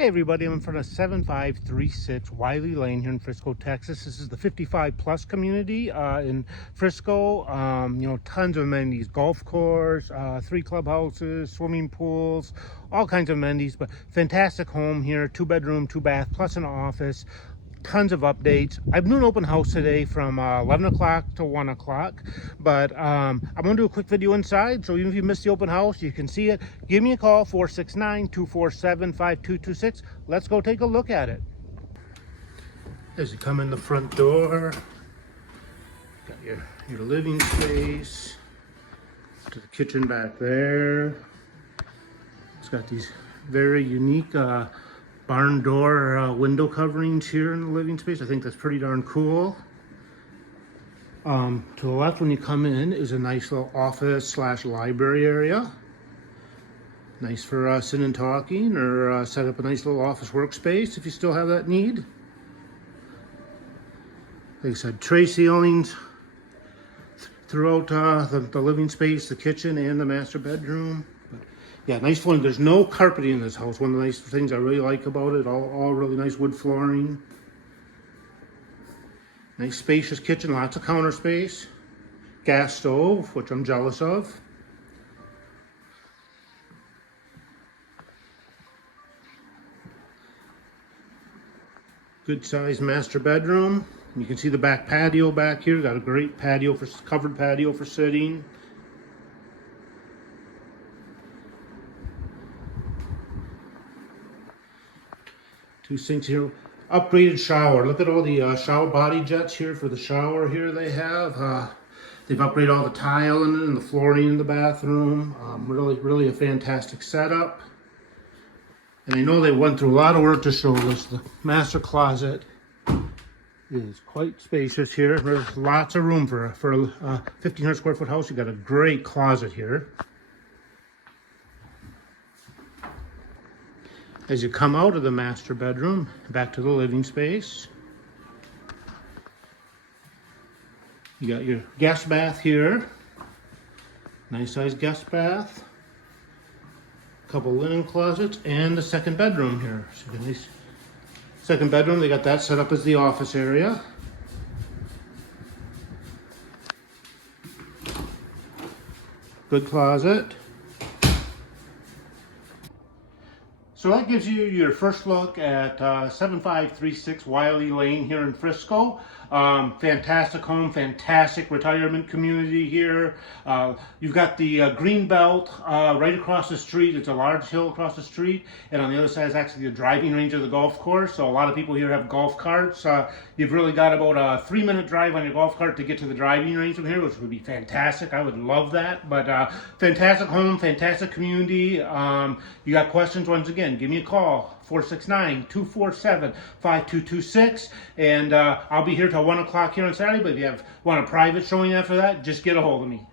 Hey everybody, I'm in front of 7536 Wiley Lane here in Frisco, Texas. This is the 55 plus community in Frisco. Tons of amenities, golf course, 3 clubhouses, swimming pools, all kinds of amenities, but fantastic home here, 2-bedroom, 2-bath, plus an office. Tons of updates. I'm doing an open house today from 11 o'clock to 1 o'clock, but I'm going to do a quick video inside, so even if you missed the open house, you can see it. Give me a call, 469-247-5226. Let's go take a look at it. As you come in the front door, got your living space, to the kitchen back there. It's got these very unique barn door window coverings here in the living space. I think that's pretty darn cool. To the left when you come in is a nice little office slash library area. Nice for sitting and talking, or set up a nice little office workspace if you still have that need. Like I said, tray ceilings throughout the living space, the kitchen, and the master bedroom. Yeah, nice flooring. There's no carpeting in this house. One of the nice things I really like about it, all really nice wood flooring. Nice spacious kitchen, lots of counter space. Gas stove, which I'm jealous of. Good sized master bedroom. You can see the back patio back here. Got a great patio, covered patio for sitting. Two sinks here. Upgraded shower. Look at all the shower body jets here for the shower here they have. They've upgraded all the tile in it and the flooring in the bathroom. Really a fantastic setup. And I know they went through a lot of work to show us. The master closet is quite spacious here. There's lots of room for a 1,500 square foot house. You got a great closet here. As you come out of the master bedroom, back to the living space, you got your guest bath here. Nice sized guest bath. Couple linen closets, and the second bedroom here. So you got a nice second bedroom. They got that set up as the office area. Good closet. So that gives you your first look at 7536 Wiley Lane here in Frisco. Fantastic home, fantastic retirement community here. You've got the Greenbelt right across the street. It's a large hill across the street, and on the other side is actually the driving range of the golf course. So a lot of people here have golf carts. You've really got about a 3-minute drive on your golf cart to get to the driving range from here, which would be fantastic. I would love that. But fantastic home, fantastic community. You got questions, once again, give me a call, 469-247-5226, and I'll be here till 1 o'clock here on Saturday, but if you want a private showing after that, just get a hold of me.